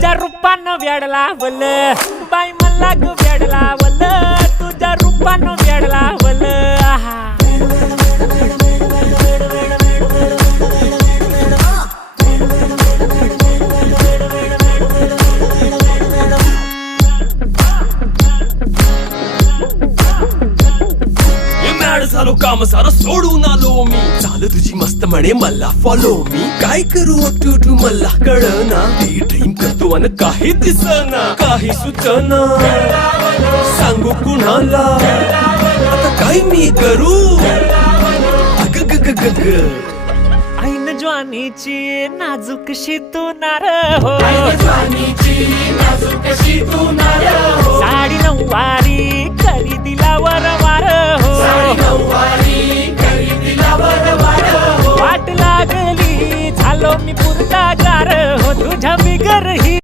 तुझ्या रूपानं वेड लावल बाई मला ग वेड लावल तुझ्या रूपानं वेड लावल आहा झालो काम सारं सोडून आलो मी चाल तुझी मस्त म्हणे मला फॉलो मी काय करू टू मला कळना ती ड्रीम करतो अन काही दिसना काही सुचना सांगू कुणाला आता काय मी करू अग ग ग ग ग ऐन ज्वानीची नाजूकशी तू नार हो साडी नऊवारी करी दिला वरवार हो वाट लागली झालो मी पुरता गार हो तुझ्या बिगर ही